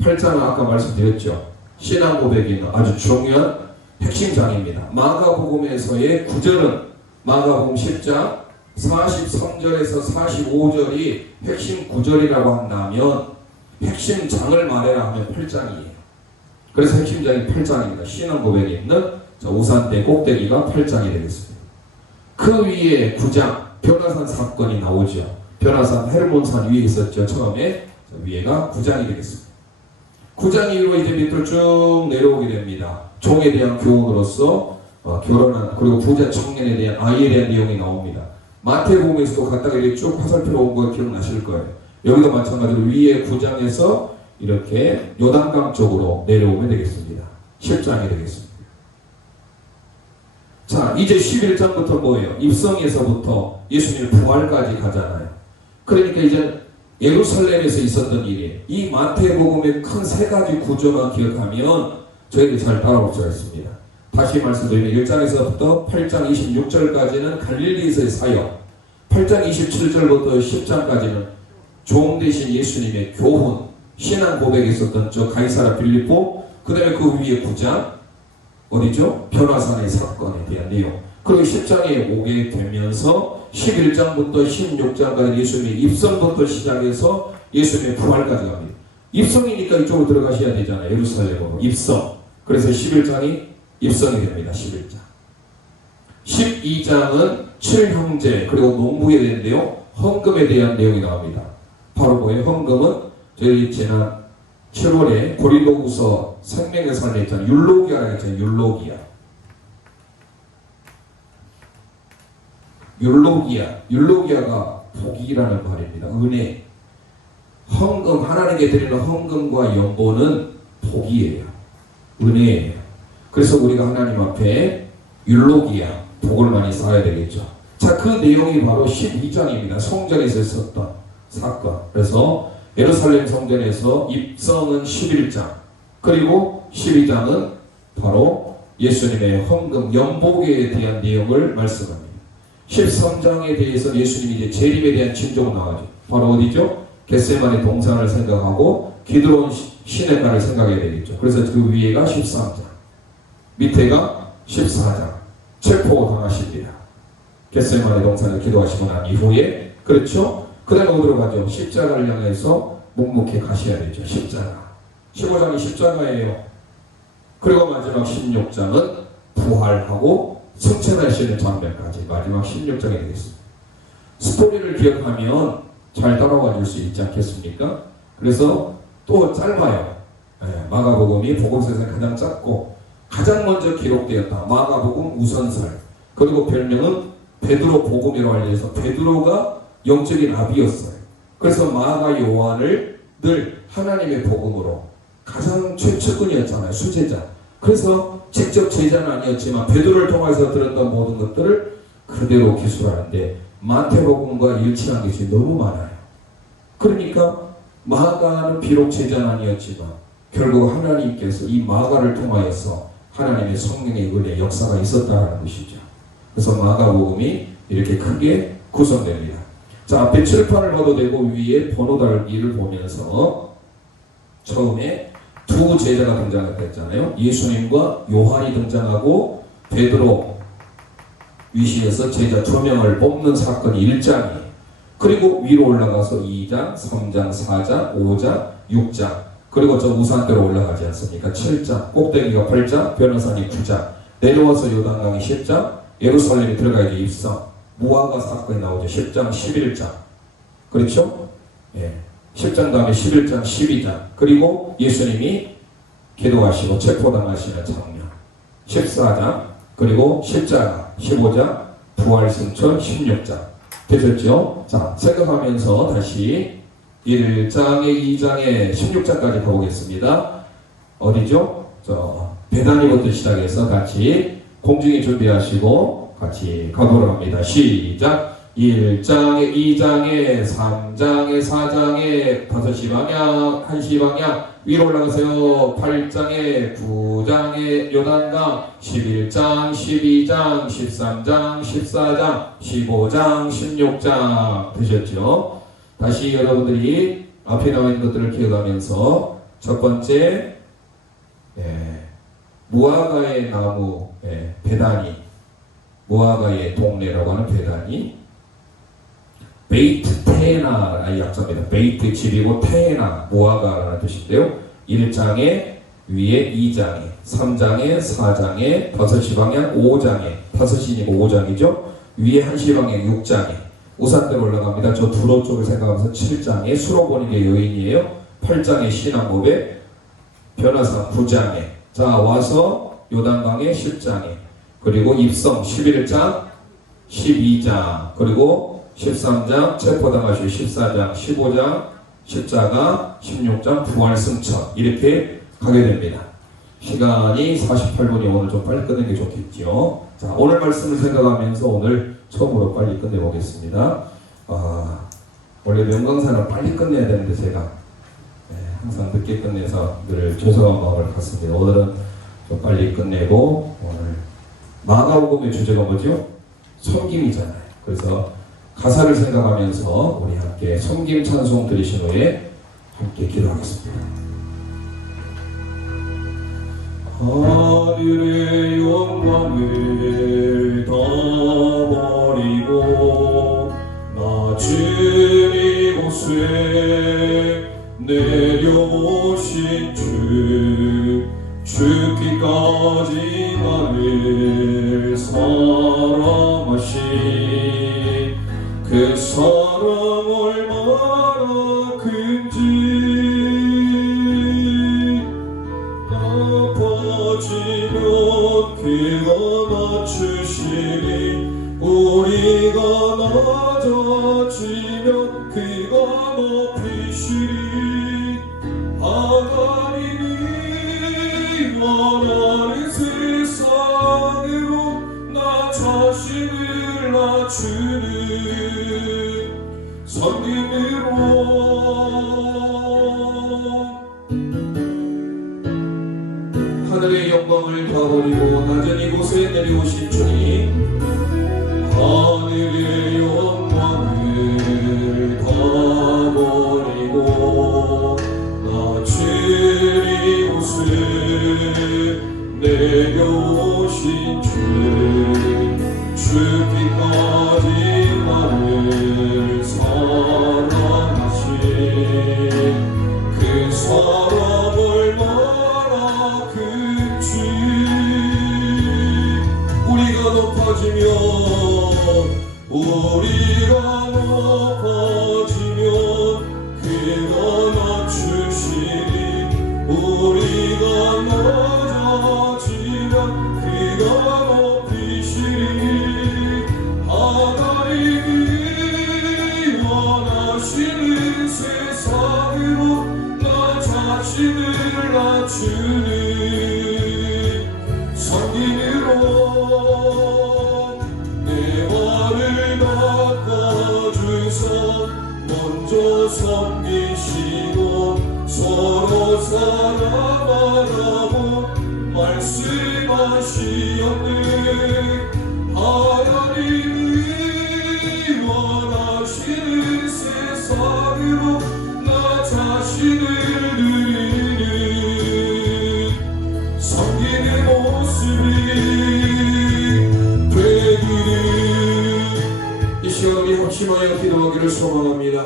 8장은 아까 말씀드렸죠. 신앙 고백이 있는 아주 중요한 핵심 장입니다. 마가복음에서의 9절은 마가복음 10장 43절에서 45절이 핵심 9절이라고 한다면 핵심 장을 말해라 하면 8장이에요. 그래서 핵심 장이 8장입니다. 신앙 고백이 있는 우산대 꼭대기가 8장이 되겠습니다. 그 위에 9장 변화산 사건이 나오죠. 변화산 헤르몬산 위에 있었죠. 처음에 위에가 9장이 되겠습니다. 9장 이후로 이제 밑으로 쭉 내려오게 됩니다. 종에 대한 교훈으로서 결혼한 그리고 부자 청년에 대한 아이에 대한 내용이 나옵니다. 마태복음에서도 갔다가 이렇게 쭉 화살표로 온 거 기억나실 거예요. 여기도 마찬가지로 위에 9장에서 이렇게 요단강 쪽으로 내려오면 되겠습니다. 10장이 되겠습니다. 자, 이제 11장부터 뭐예요? 입성에서부터 예수님 부활까지 가잖아요. 그러니까 이제 예루살렘에서 있었던 일이에요. 이 마태복음의 큰 세 가지 구조만 기억하면 저희들이 잘 따라올 수가 있습니다. 다시 말씀드리면 1장에서부터 8장 26절까지는 갈릴리에서의 사역, 8장 27절부터 10장까지는 종 대신 예수님의 교훈, 신앙 고백에 있었던 저 가이사라 빌립보, 그 다음에 그 위에 9장 어디죠? 변화산의 사건에 대한 내용. 그리고 10장에 오게 되면서 11장부터 16장까지 예수님의 입성부터 시작해서 예수님의 부활까지 갑니다. 입성이니까 이쪽으로 들어가셔야 되잖아요. 예루살렘으로. 입성. 그래서 11장이 입성이 됩니다. 11장. 12장은 7형제 그리고 농부에 대한 내용, 헌금에 대한 내용이 나옵니다. 바로 뭐예요? 헌금은 저희 지난 7월에 고린도후서 생명의 삶에 있잖아요. 율로기아라고 했잖아요. 율로기아가 복이라는 말입니다. 은혜. 헌금, 하나님께 드리는 헌금과 연보는 복이에요. 은혜예요. 그래서 우리가 하나님 앞에 율로기야, 복을 많이 쌓아야 되겠죠. 자, 그 내용이 바로 12장입니다. 성전에서 있었던 사건. 그래서 예루살렘 성전에서 입성은 11장, 그리고 12장은 바로 예수님의 헌금, 연복에 대한 내용을 말씀합니다. 13장에 대해서 예수님이 이제 재림에 대한 징조가 나와죠. 바로 어디죠? 겟세마네 동산을 생각하고 기드론 시내가를 생각해야 되겠죠. 그래서 그 위에가 13장, 밑에가 14장. 체포 당하십니다. 겟세마네 동산을 기도하시고 난 이후에, 그렇죠? 그 다음에 어디로 가죠? 십자가를 향해서 묵묵히 가셔야 되죠. 십자가. 15장이 십자가예요. 그리고 마지막 16장은 부활하고 승천하시는 장면까지 마지막 16장이 되겠습니다. 스토리를 기억하면 잘 따라와 줄 수 있지 않겠습니까? 그래서 또 짧아요. 마가복음이 복음서에서 가장 짧고 가장 먼저 기록되었다. 마가복음 우선설. 그리고 별명은 베드로 복음이라고 알려져서 베드로가 영적인 아비였어요. 그래서 마가 요한을 늘 하나님의 복음으로 가장 최측근이었잖아요. 수제자. 그래서 직접 제자는 아니었지만 베드로를 통해서 들었던 모든 것들을 그대로 기술하는데 마태복음과 일치한 것이 너무 많아요. 그러니까 마가는 비록 제자는 아니었지만 결국 하나님께서 이 마가를 통하여서 하나님의 성령의 은혜 역사가 있었다는 것이죠. 그래서 마가복음이 이렇게 크게 구성됩니다. 자, 앞에 칠판을 봐도 되고 위에 번호 달기를 보면서 처음에 두 제자가 등장했잖아요. 예수님과 요한이 등장하고 베드로 위시에서 제자 2명을 뽑는 사건이 1장이에요. 그리고 위로 올라가서 2장, 3장, 4장, 5장, 6장, 그리고 저 우산대로 올라가지 않습니까? 7장, 꼭대기가 8장, 변호사님 9장, 내려와서 요단강이 10장, 예루살렘이 들어가야지 입성, 무화과 사건이 나오죠. 10장, 11장. 그렇죠? 예. 10장 다음에 11장, 12장. 그리고 예수님이 기도하시고 체포당하시는 장면. 14장, 그리고 십자가, 15장, 부활승천, 16장. 되셨죠? 자, 생각하면서 다시 1장에 2장에 16장까지 가보겠습니다. 어디죠? 베다니부터 시작해서 같이 공중에 준비하시고 같이 가보도록 합니다. 시작! 1장에 2장에 3장에 4장에 5시 방향 1시 방향 위로 올라가세요. 8장에 9장에 요단강 11장 12장 13장 14장 15장 16장 되셨죠? 다시 여러분들이 앞에 나와 있는 것들을 기억하면서 첫 번째 무화과의 나무 베다니, 무화과의 동네라고 하는 베다니, 베이트 테나 약자입니다. 베이트 집이고 테나 무화과라는 뜻인데요. 1장에 위에 2장에 3장에 4장에 5시 방향 5장에 5시니까 5장이죠. 위에 1시 방향 6장에 우산대로 올라갑니다. 저 두로 쪽을 생각하면서 7장에 수로 보는 게 요인이에요. 8장에 신앙 고백, 변화사 9장에 자 와서 요단강에 10장에 그리고 입성 11장 12장 그리고 13장 체포당하시고 14장 15장 십자가 16장 부활승천 이렇게 가게 됩니다. 시간이 48분이 오늘 좀 빨리 끝내는 게 좋겠죠. 자, 오늘 말씀을 생각하면서 오늘 처음으로 빨리 끝내보겠습니다. 원래 명강사는 빨리 끝내야 되는데 제가 항상 늦게 끝내서 늘 죄송한 마음을 갖습니다. 오늘은 좀 빨리 끝내고 오늘 마가복음의 주제가 뭐죠? 섬김이잖아요. 그래서 가사를 생각하면서 우리 함께 섬김 찬송 드리신 후에 함께 기도하겠습니다. 하늘의 영광을 다 버리고 낮은 이곳에 내려오신 주 죽기까지 나를 사랑하신 그 사랑 얼마나 큰지 아파지면 그가 낮추시니 우리가 낮아 낮아지면 그가 높이시리. 하나님이 원하는 세상으로 나 자신을 낮추는 섬김으로 하늘의 영광을 다 버리고 낮은 이곳에 내려오신 주님, 하늘의 영광을 다 버리고 낮은 이곳에 내려오신 주, 죽기까지 나를 사랑하신 그 사랑 얼마나 큰지. 우리가 높아지면 그가 낮추시니, 우리가 낮아지면 그가 높이시니. 하나님이 원하시는 세상으로 나 자신을 낮추는 섬김으로 내 말을 닦아주사 먼저 섬기시고 서로 사랑하라고 말씀하시었네. 하나님이 원하시는 세상으로 나 자신을 드리는 섬기는 모습이 되기를. 이 시간 우리 합심하여 기도하기를 소망합니다.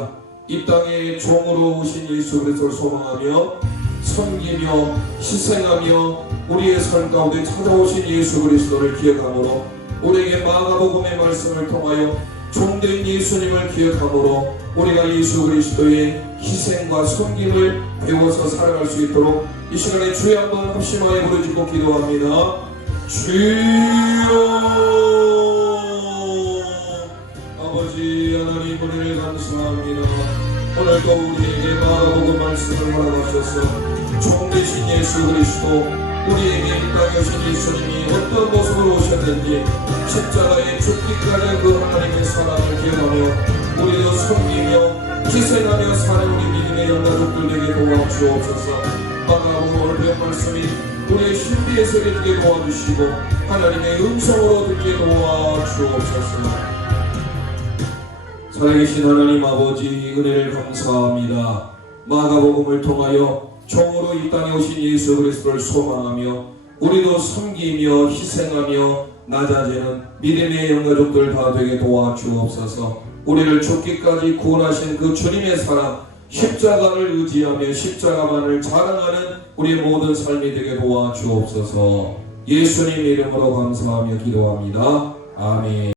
이 땅에 종으로 오신 예수 그리스도를 소망하며 섬기며 희생하며 우리의 삶 가운데 찾아오신 예수 그리스도를 기억함으로, 우리에게 마가복음의 말씀을 통하여 종된 예수님을 기억함으로 우리가 예수 그리스도의 희생과 섬김을 배워서 살아갈 수 있도록 이 시간에 주여 한번 합심하여 부르짖고 기도합니다. 주여. 아버지 하나님 은혜를 감사합니다. 오늘도 우리에게 마가복음 말씀을 허락하셔서 종 되신 예수 그리스도, 우리에게 이 땅에 오신 예수님이 어떤 모습으로 오셨는지 십자가에 죽기까지 그 하나님의 사랑을 기억하며 우리도 섬기며 희생하며 사는 우리 믿음의 영가족들 되게 도와주옵소서. 마가복음 오늘 배운 말씀이 우리의 신비에 새겨지게 도와주시고 하나님의 음성으로 듣게 도와주옵소서. 살아계신 하나님 아버지 은혜를 감사합니다. 마가복음을 통하여 종으로 이 땅에 오신 예수 그리스도를 소망하며 우리도 섬기며 희생하며 낮아지는 믿음의 영가족들 다 되게 도와주옵소서. 우리를 죽기까지 구원하신 그 주님의 사랑, 십자가를 의지하며 십자가만을 자랑하는 우리의 모든 삶이 되게 도와주옵소서. 예수님 이름으로 감사하며 기도합니다. 아멘.